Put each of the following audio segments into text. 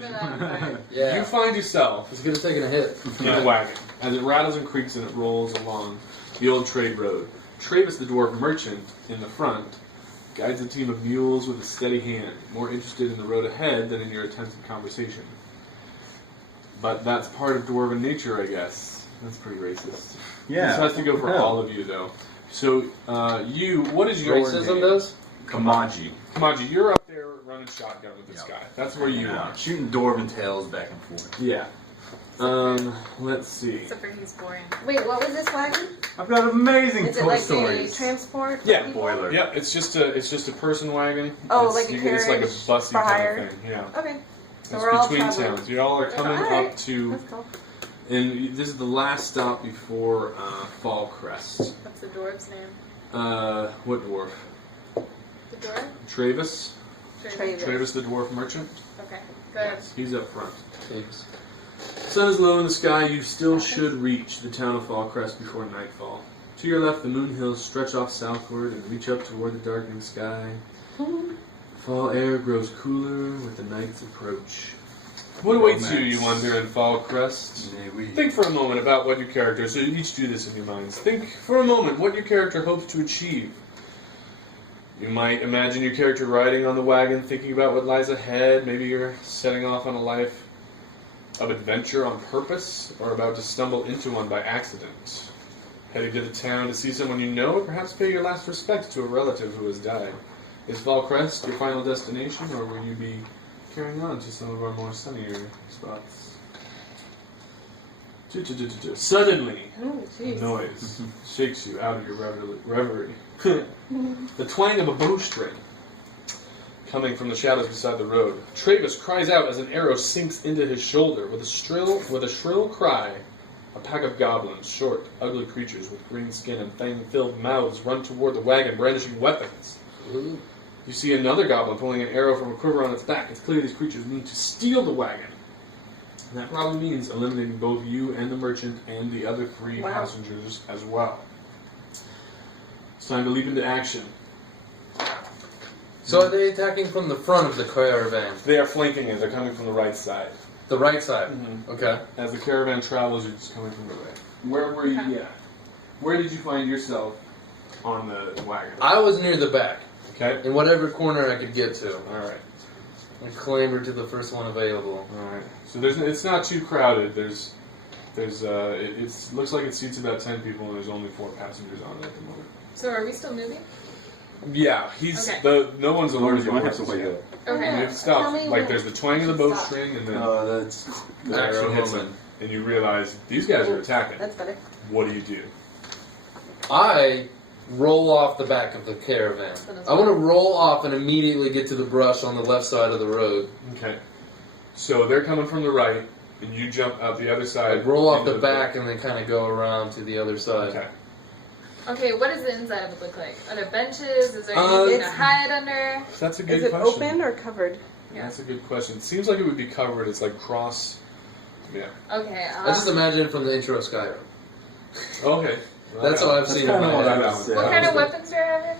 behind you. Yeah. You find yourself It's good at taking a hit. in a wagon as it rattles and creaks and it rolls along the old trade road. Travis, the dwarf merchant, in the front, guides a team of mules with a steady hand, more interested in the road ahead than in your attentive conversation. But that's part of dwarven nature, I guess. That's pretty racist. Yeah. This has to go for all of you, though. So, what is your Racism name? does? Kamaji. Kamaji, you're up there running shotgun with this guy. That's where you are. Shooting dwarven tails back and forth. Yeah. Let's see. Except for he's boring. Wait, what was this wagon? I've got amazing Is it Toy like Stories. a transport? Yeah, people? boiler. Yeah, it's just a person wagon. Oh, It's- like a It's like a carriage bussy for kind hire? of thing. Yeah. Okay. So It's we're all between traveling. towns. You all are coming Alright. up to, That's cool. and this is the last stop before Fall Crest. What's the dwarf's name? What dwarf? The dwarf? Travis. Travis. Travis, the dwarf merchant. Okay, good. Yes, he's up front. Thanks. Sun is low in the sky. You still should reach the town of Fall Crest before nightfall. To your left, the moon hills stretch off southward and reach up toward the darkening sky. Fall air grows cooler with the night's approach. What awaits you wonder, in Fall Crest? Think for a moment about what your character, so you each do this in your minds. Think for a moment what your character hopes to achieve. You might imagine your character riding on the wagon, thinking about what lies ahead. Maybe you're setting off on a life of adventure on purpose, or about to stumble into one by accident. Heading to the town to see someone you know, or perhaps pay your last respects to a relative who has died. Is Fall Crest your final destination, or will you be carrying on to some of our more sunnier spots? Suddenly, Oh, a jeez. noise shakes you out of your reverie. The twang of a bowstring coming from the shadows beside the road. Travis cries out as an arrow sinks into his shoulder. With a shrill cry, a pack of goblins, short, ugly creatures with green skin and fang-filled mouths, run toward the wagon, brandishing weapons. Ooh. You see another goblin pulling an arrow from a quiver on its back. It's clear these creatures need to steal the wagon. And that probably means eliminating both you and the merchant and the other three passengers as well. It's time to leap into action. So are they attacking from the front of the caravan? They are flanking it. They're coming from the right side. The right side? Okay. As the caravan travels, you're just coming from the right. Where were you? Yeah. Where did you find yourself on the wagon? I was near the back. Okay. In whatever corner I could get to. All right. I clambered to the first one available. All right. So it's not too crowded. It looks like it seats about 10 people, and there's only 4 passengers on it at the moment. So are we still moving? Yeah, no one's alerted. You might have to wait up. Okay. You've stopped. Like there's the twang of the bowstring, and then That's the action hits them, and you realize these guys are attacking. That's better. What do you do? I roll off the back of the caravan. I want to roll off and immediately get to the brush on the left side of the road. Okay. So they're coming from the right, and you jump out the other I side. roll off into the back and then kind of go around to the other side. Okay. Okay, what does the inside of it look like? Are there benches? Is there anything to hide under? That's a good Is it question. open or covered? Yeah. That's a good question. It seems like it would be covered. It's like cross. Yeah. Okay. I just imagine it from the intro of Skyrim. Okay. That's what I've seen in my head. what kind of weapons do you have?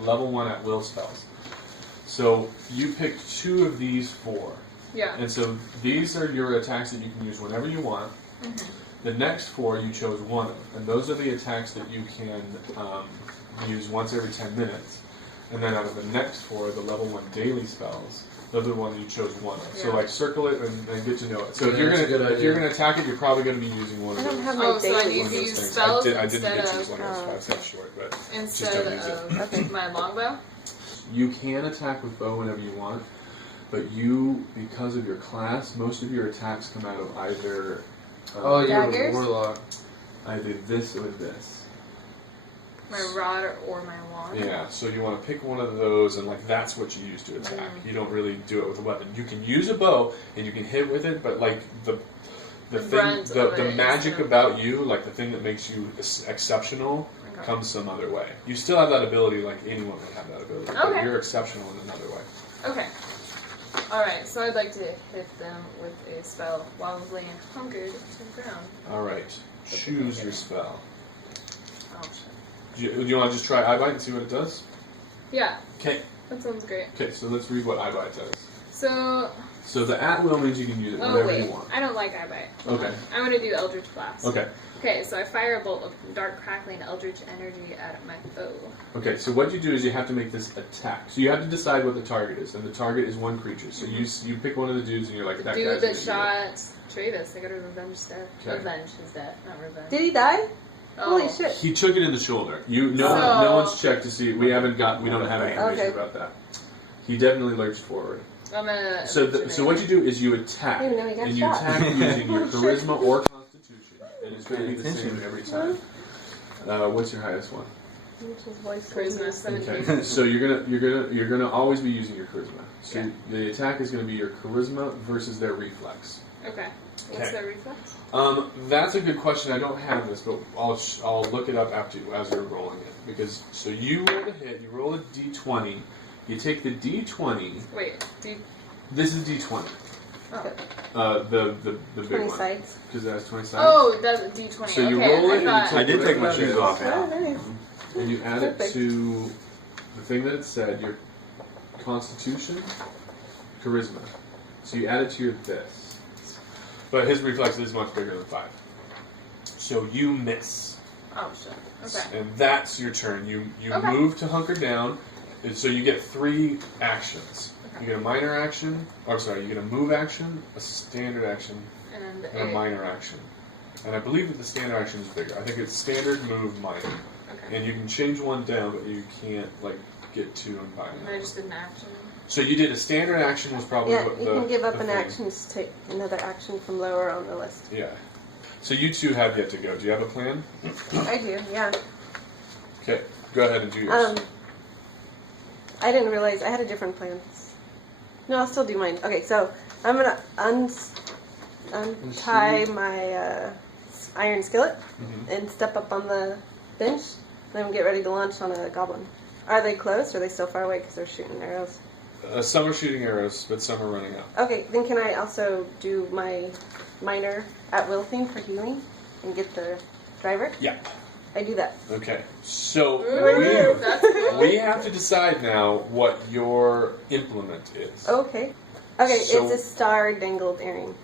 Level 1 at will spells. So you picked 2 of these 4. Yeah. And so these are your attacks that you can use whenever you want. The next 4 you chose 1 of, and those are the attacks that you can use once every 10 minutes. And then out of the next 4, the level 1 daily spells, those are the ones you chose 1 of. So like circle it and get to know it. So if you're gonna attack it, you're probably gonna be using one of I those. don't have my Oh, so I daily. need One to of those use things. spells I didn't instead get to of use one of those 5 steps short, but instead don't use of my longbow. you can attack with bow whenever you want, but you, because of your class, most of your attacks come out of either You're a Daggers? warlock. either this or this. My rod or my wand. Yeah, so you want to pick one of those, and like that's what you use to attack. You don't really do it with a weapon. You can use a bow and you can hit with it, but like the magic about you, like the thing that makes you exceptional, comes some other way. You still have that ability, like anyone would have that ability, but you're exceptional in another way. Okay. Alright, so I'd like to hit them with a spell while laying hunkered to the ground. Alright, choose your spell. Oh, shit. Do you want to just try eye bite and see what it does? Yeah. Okay. That sounds great. Okay, so let's read what iBite says. So the at will means you can use it oh whenever wait, you want. I don't like eyebite. Okay. I'm gonna do Eldritch Blast. Okay. Okay, so I fire a bolt of dark crackling eldritch energy at my foe. Okay, so what you do is you have to make this attack. So you have to decide what the target is, and the target is one creature. So you pick one of the dudes, and you're like, that Dude guy's that an idiot. shot Travis, I gotta revenge his death. Okay. Avenge his death, not revenge. Did he die? Oh. Holy shit. He took it in the shoulder. No So- one's checked to see. We don't have information Okay. about that. He definitely lurched forward. I'm gonna. So what you do is you attack, I didn't know he got and you shot. attack using your charisma or constitution, and it's going to be the same every time. What's your highest one? Which is voice Charisma 17. Okay, so you're gonna always be using your charisma. So Yeah. the attack is going to be your charisma versus their reflex. Okay. What's Okay. their reflex? That's a good question. I don't have this, but I'll look it up after as you're rolling it. Because so you roll the hit, you roll a d20, you take the d20. Wait, This is d20. Oh. The big 20 one. sides. Because it has 20 sides. Oh, that's a D20. So you okay, roll it and you I thought. take I did take my whatever that shoes is, off. Oh, Yeah. nice. and you add it Perfect. to the thing that it said, your constitution, charisma. So you add it to your this. But his reflex is much bigger than 5. So you miss. Oh shit. Okay. And that's your turn. You Okay. move to hunker down, and so you get 3 actions. Okay. You get a minor action, you get a move action, a standard action, And then the and a minor action. And I believe that the standard action is bigger. I think it's standard, move, minor. Okay. And you can change one down, but you can't get 2 and buy And I just did an action. So you did a standard action was probably Yeah, what you the, can give up the an thing. action to take another action from lower on the list. Yeah. So you 2 have yet to go. Do you have a plan? I do, yeah. Okay, go ahead and do yours. I didn't realize I had a different plan. No, I'll still do mine. Okay, so I'm gonna untie my iron skillet Mhm. and step up on the bench. Then get ready to launch on a goblin. Are they close? Or are they still far away because they're shooting arrows? Some are shooting arrows, but some are running up. Okay, then can I also do my minor at will thing for healing and get the driver? Yeah. I do that. Okay. So Ooh, that's cool. we have to decide now what your implement is. Okay. Okay, So- it's a star dangled earring.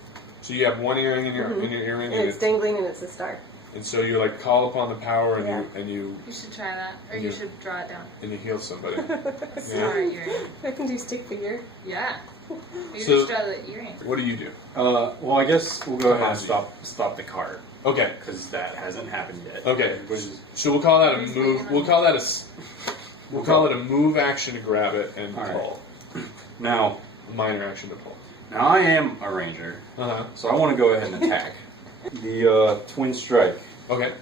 So you have one earring in your Mhm. earring, And it's dangling and it's a star. and so you call upon the power and Yeah. you You should try that, or Yeah. you should draw it down. heal somebody. Star earring. I can do stick figure. Yeah. You So- just draw the earring. What do you do? Well, I guess we'll go ahead and Haji. stop the cart Okay. because that hasn't happened yet. Okay. So we'll call that a move. We'll call that we'll call it a move action to grab it and All right. pull. Now, A minor action to pull. I am a ranger, Uh-huh. so I want to go ahead and attack. The twin strike. Okay.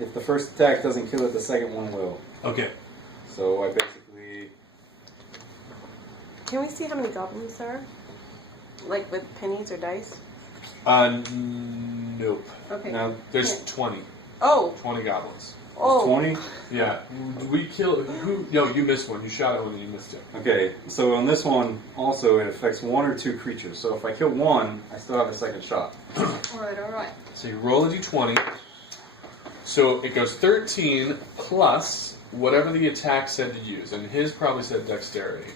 If the first attack doesn't kill it, the second one will. Okay. So I basically. Can we see how many goblins there are? Like with pennies or dice? Nope. Okay. Now, There's 20. Oh! 20 goblins. Oh! 20? Yeah. We killed. Who? No, you missed one. You shot at one and you missed it. Okay, so on this one, also, it affects 1 or 2 creatures. So if I kill one, I still have a second shot. Alright. So you roll a d20. So it goes 13 plus whatever the attack said to use, and his probably said dexterity.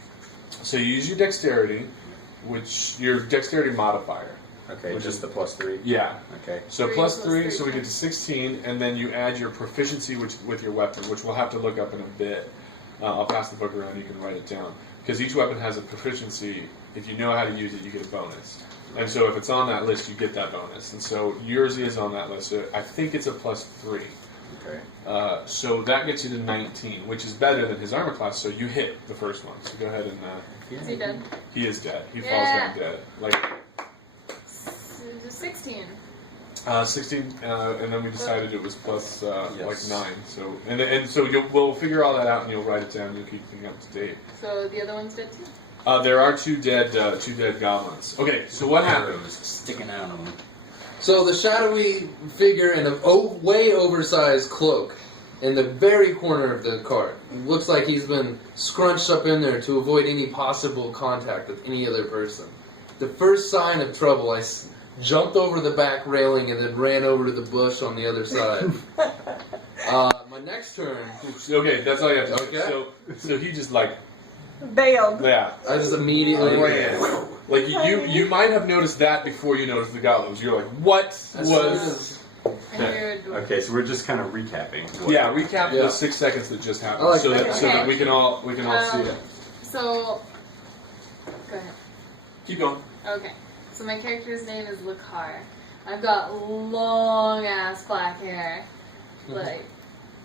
So you use your dexterity, which your dexterity modifier. Okay, Which just is- the +3. Yeah. Okay. So Three plus plus 3, three. so we get to 16, and then you add your proficiency with your weapon, which we'll have to look up in a bit. I'll pass the book around, you can write it down. Because each weapon has a proficiency. If you know how to use it, you get a bonus. And so if it's on that list, you get that bonus. And so yours is on that list. So I think it's a +3. Okay. So that gets you to 19, which is better than his armor class, so you hit the first one. So go ahead and... Is he dead? he is dead. He falls Yeah. down dead. Like... 16. 16, and then we decided it was plus Yes. 9. So and so we'll figure all that out, and you'll write it down. You'll keep things up to date. So the other one's dead too? There are two dead goblins. Okay, so what happened? Arrows sticking out on them. So the shadowy figure in a way oversized cloak in the very corner of the cart. It looks like he's been scrunched up in there to avoid any possible contact with any other person. The first sign of trouble, I jumped over the back railing and then ran over to the bush on the other side. My next turn... Okay, that's all you have to do. Okay. So he just Bailed. Yeah. I just immediately Ran. Like you might have noticed that before you noticed the goblins. You're like, what was? Okay, so we're just kind of recapping. Yeah, recap Yeah. the 6 seconds that just happened, I like so that. that we can all see it. So, go ahead. Keep going. Okay. So my character's name is Lakar. I've got long ass black hair. Like,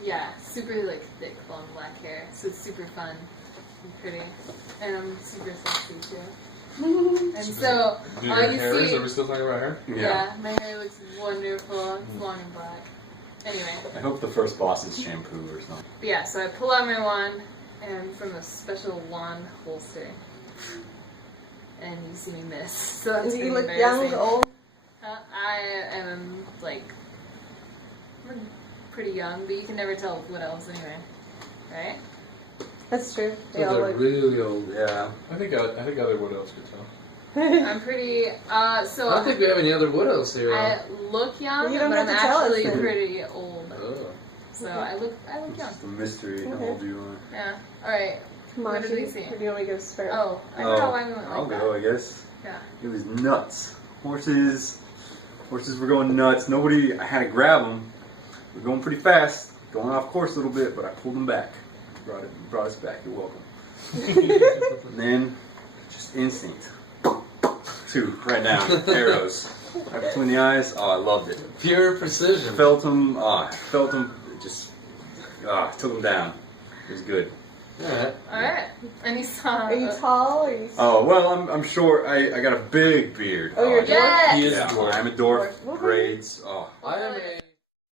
yeah, super like thick, long black hair. So it's super fun and pretty. And I'm super sexy too. And so, Do all your you hairs? see. Are we still talking about hair? Yeah, my hair looks wonderful. It's long and black. Anyway. I hope the first boss is shampoo or something. But yeah, so I pull out my wand, and from a special wand holster. And you see me miss. So that's Do pretty you look young, embarrassing. old? I am, like, I'm pretty young, but you can never tell with what else anyway. Right? That's true. They Those all are look. really old. Yeah. I think other wood elves could tell. I'm pretty, so I don't think we have any other wood elves here. I look young, You don't but I'm have to tell us actually then. pretty old. Oh. So I look young. Just a mystery. How Okay. old you are? Yeah. Alright. What did we Moshi, see? or do you want me to go Sparrow? Oh, I forgot why we went I'll like go, that. I guess. Yeah. It was nuts. Horses were going nuts. I had to grab them. We're going pretty fast, going off course a little bit, but I pulled them back. Brought us back. You're welcome. And then, just instinct. 2, right down. Arrows. Right between the eyes. Oh, I loved it. Pure precision. Felt them. Just took them down. It was good. Alright. Alright. And you saw. Are you tall? Or are you? Oh well, I'm short. I got a big beard. Oh, you're a Yes! He is Yeah, a dwarf. I'm a dwarf. Dwarf. Grades. Oh. I am a